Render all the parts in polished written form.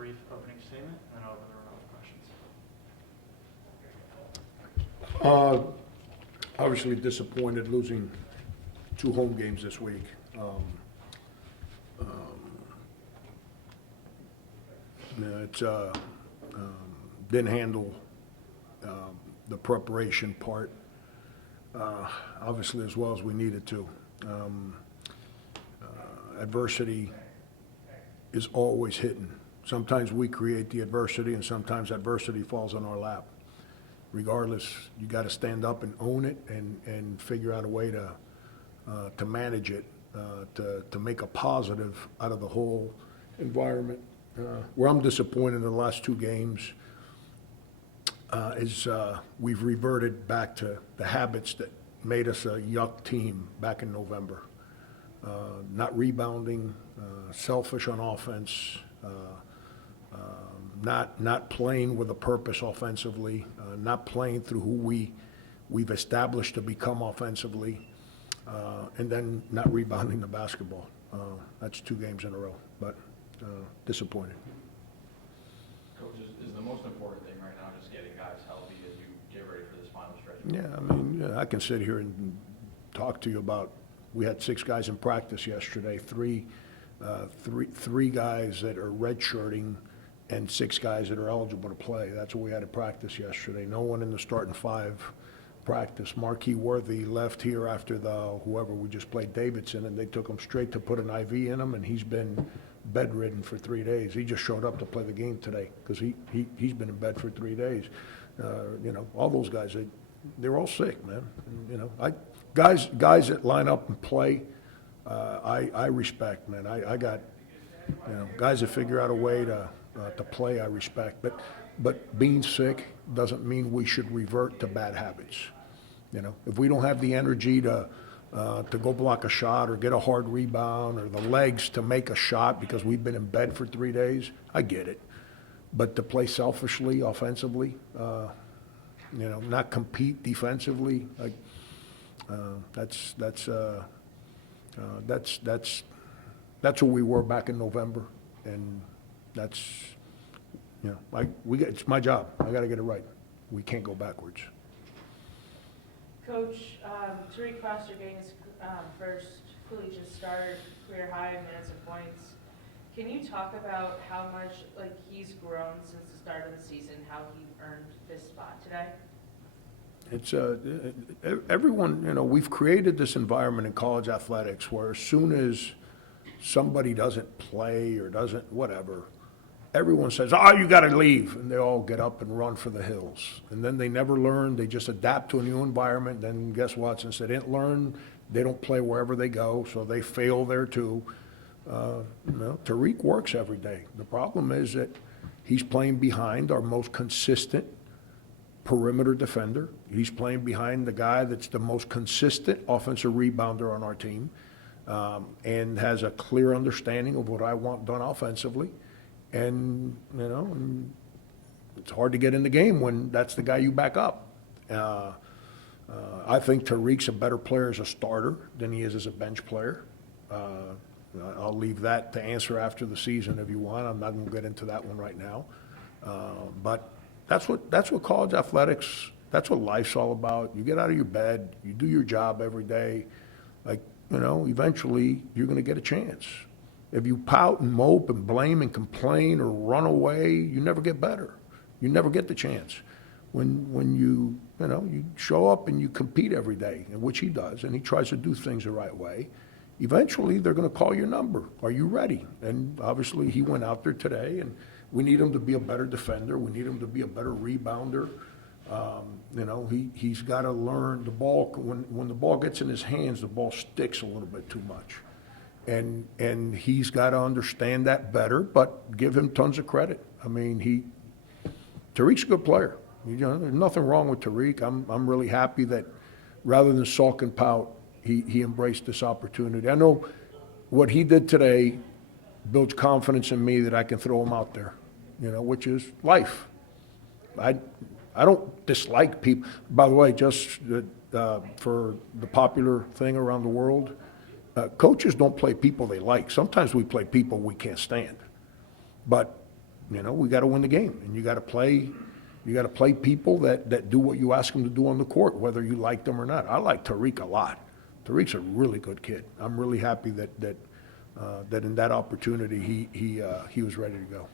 brief opening statement, and then over the room of questions. Obviously disappointed losing 2 home games this week. It's didn't handle the preparation part obviously as well as we needed to. Adversity is always hitting. Sometimes we create the adversity, and sometimes adversity falls on our lap. Regardless, you got to stand up and own it, and figure out a way to manage it, to make a positive out of the whole environment. Where I'm disappointed in the last 2 games is we've reverted back to the habits that made us a yuck team back in November. Not rebounding, selfish on offense, not playing with a purpose offensively, not playing through who we've established to become offensively, and then not rebounding the basketball. That's 2 games in a row, but disappointed. Coach, is the most important thing right now just getting guys healthy as you get ready for this final stretch? Yeah, I mean, I can sit here and talk to you about, we had 6 guys in practice yesterday, three guys that are redshirting and 6 guys that are eligible to play. That's what we had at practice yesterday. No one in the starting 5 practice. Marquis Worthy left here after whoever we just played, Davidson, and they took him straight to put an IV in him, and he's been bedridden for 3 days. He just showed up to play the game today because he's been in bed for 3 days. All those guys, they're all sick, man. And, guys that line up and play, I respect, man. I got, guys that figure out a way to play, I respect. But being sick doesn't mean we should revert to bad habits. If we don't have the energy to go block a shot or get a hard rebound or the legs to make a shot because we've been in bed for 3 days, I get it. But to play selfishly, offensively, not compete defensively, like that's what we were back in November, and that's it's my job. I got to get it right. We can't go backwards. Coach, Tariq Foster getting his first collegiate start, career high in minutes and points. Can you talk about how much he's grown since the start of the season, how he earned this spot today? It's everyone, we've created this environment in college athletics where as soon as somebody doesn't play or doesn't whatever, everyone says, "Oh, you got to leave," and they all get up and run for the hills. And then they never learn. They just adapt to a new environment. Then guess what? Since they didn't learn, they don't play wherever they go, so they fail there too. Tariq works every day. The problem is that he's playing behind our most consistent perimeter defender. He's playing behind the guy that's the most consistent offensive rebounder on our team, and has a clear understanding of what I want done offensively. And, it's hard to get in the game when that's the guy you back up. I think Tariq's a better player as a starter than he is as a bench player. I'll leave that to answer after the season if you want. I'm not going to get into that one right now. But that's what college athletics, that's what life's all about. You get out of your bed, you do your job every day. Eventually you're going to get a chance. If you pout and mope and blame and complain or run away, you never get better. You never get the chance. When you show up and you compete every day, which he does, and he tries to do things the right way, eventually they're going to call your number. Are you ready? And obviously he went out there today, and we need him to be a better defender. We need him to be a better rebounder. He's got to learn the ball. When the ball gets in his hands, the ball sticks a little bit too much. And he's got to understand that better, but give him tons of credit. I mean, Tariq's a good player. There's nothing wrong with Tariq. I'm really happy that rather than sulk and pout, he embraced this opportunity. I know what he did today builds confidence in me that I can throw him out there, which is life. I don't dislike people. By the way, just for the popular thing around the world, coaches don't play people they like. Sometimes we play people we can't stand. But you know, we got to win the game, and you got to play people that do what you ask them to do on the court, whether you like them or not. I like Tariq a lot. Tariq's a really good kid. I'm really happy that in that opportunity he was ready to go.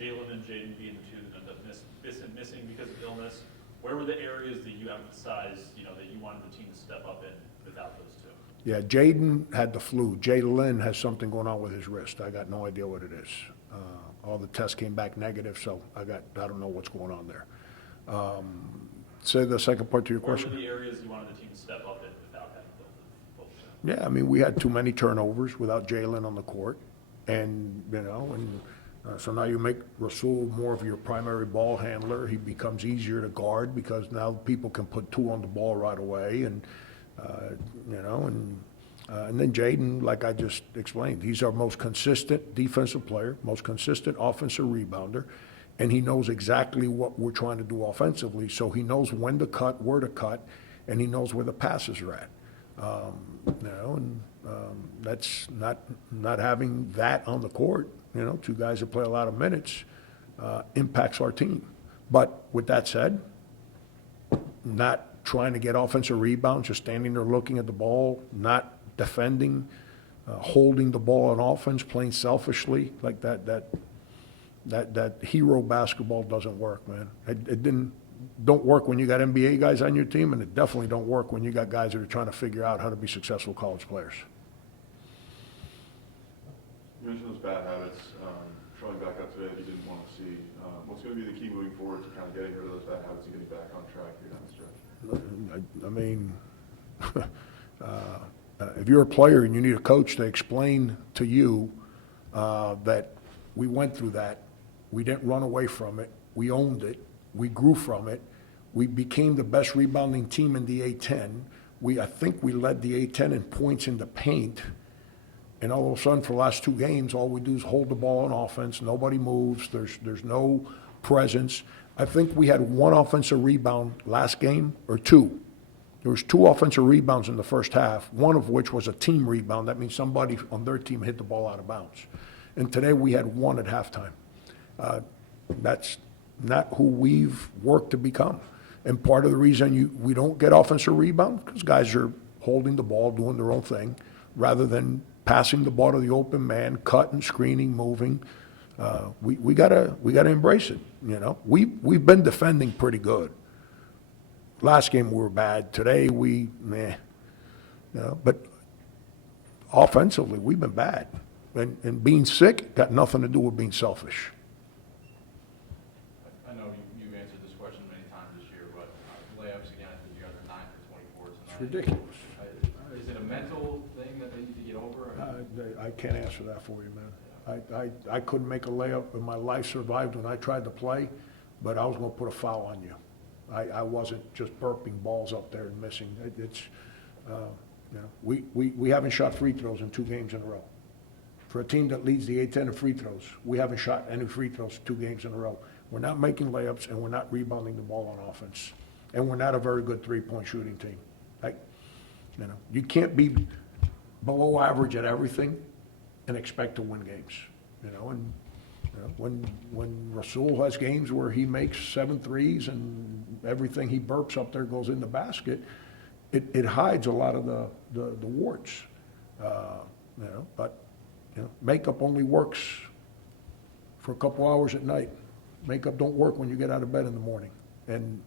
Jalen and Jaden being the two that ended up missing because of illness, where were the areas that you emphasized, you know, that you wanted the team to step up in without those two? Yeah, Jaden had the flu. Jalen has something going on with his wrist. I got no idea what it is. All the tests came back negative, so I don't know what's going on there. Say the second part to your question. Where were the areas you wanted the team to step up in without having both of them? Yeah, I mean, we had too many turnovers without Jalen on the court, and, you know, so now you make Rasul more of your primary ball handler. He becomes easier to guard because now people can put two on the ball right away, and, you know, and then Jaden, like I just explained, he's our most consistent defensive player, most consistent offensive rebounder, and he knows exactly what we're trying to do offensively, so he knows when to cut, where to cut, and he knows where the passes are at. You know, and that's not having that on the court, you know, two guys that play a lot of minutes, impacts our team. But with that said, not trying to get offensive rebounds, just standing there looking at the ball, not defending, holding the ball on offense, playing selfishly like that hero basketball doesn't work, man. It don't work when you got NBA guys on your team, and it definitely don't work when you got guys that are trying to figure out how to be successful college players. You mentioned those bad habits, showing back up today that you didn't want to see. What's going to be the key moving forward to kind of getting rid of those bad habits and getting back on track here down the stretch? I mean, if you're a player and you need a coach to explain to you that we went through that, we didn't run away from it, we owned it, we grew from it, we became the best rebounding team in the A-10. I think we led the A-10 in points in the paint, and all of a sudden for the last two games, all we do is hold the ball on offense, nobody moves, there's no presence. I think we had one offensive rebound last game, or two. There was two offensive rebounds in the first half, one of which was a team rebound. That means somebody on their team hit the ball out of bounds. And today we had one at halftime. That's not who we've worked to become. And part of the reason we don't get offensive rebound, because guys are holding the ball, doing their own thing, rather than passing the ball to the open man, cutting, screening, moving. We gotta embrace it. You know, we've been defending pretty good. Last game we were bad. Today meh. You know, but offensively we've been bad. And being sick got nothing to do with being selfish. I know you've answered this question many times this year, but layups again, I think you guys are 9 for 24 tonight. It's ridiculous. Is it a mental thing that they need to get over? I can't answer that for you, man. I couldn't make a layup, and my life survived when I tried to play, but I was going to put a foul on you. I wasn't just burping balls up there and missing. It's you know, we haven't shot free throws in 2 games in a row. For a team that leads the A-10 in free throws, we haven't shot any free throws 2 games in a row. We're not making layups, and we're not rebounding the ball on offense. And we're not a very good three-point shooting team. You know, you can't be below average at everything and expect to win games. You know, and you know, when Rasul has games where he makes 7 threes and everything he burps up there goes in the basket, it hides a lot of the warts. You know, but you know, makeup only works for a couple hours at night. Makeup don't work when you get out of bed in the morning. And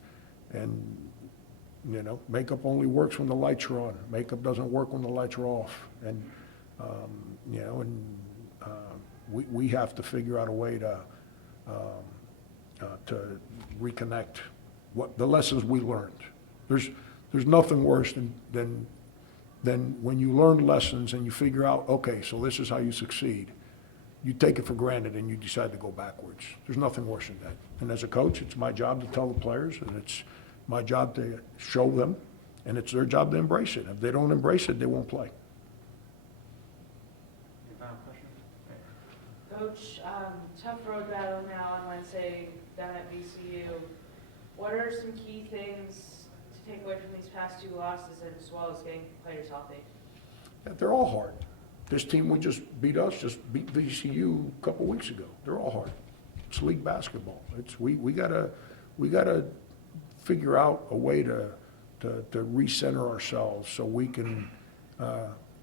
you know, makeup only works when the lights are on. Makeup doesn't work when the lights are off. And you know, and we have to figure out a way to reconnect what the lessons we learned. There's nothing worse than when you learn lessons and you figure out, okay, so this is how you succeed. You take it for granted and you decide to go backwards. There's nothing worse than that. And as a coach, it's my job to tell the players, and it's my job to show them, and it's their job to embrace it. If they don't embrace it, they won't play. Any final question? Coach, tough road battle now on Wednesday down at VCU. What are some key things to take away from these past 2 losses, as well as getting players healthy? Yeah, they're all hard. This team we just beat beat VCU a couple weeks ago. They're all hard. It's league basketball. We gotta figure out a way to recenter ourselves so we can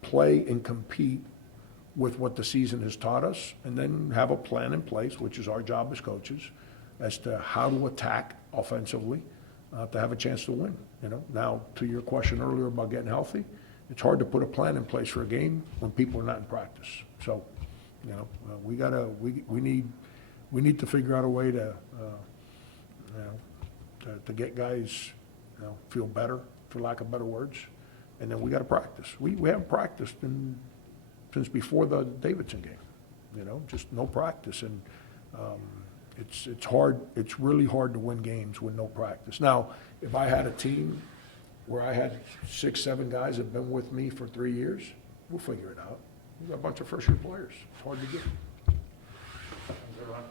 play and compete with what the season has taught us, and then have a plan in place, which is our job as coaches, as to how to attack offensively to have a chance to win. Now, to your question earlier about getting healthy, it's hard to put a plan in place for a game when people are not in practice. So, we need to figure out a way to get guys, feel better, for lack of better words, and then we got to practice. We haven't practiced since before the Davidson game, just no practice, and it's hard. It's really hard to win games with no practice. Now, if I had a team where I had 6, 7 guys that have been with me for 3 years, we'll figure it out. We've got a bunch of first-year players. It's hard to get. Thanks, everyone.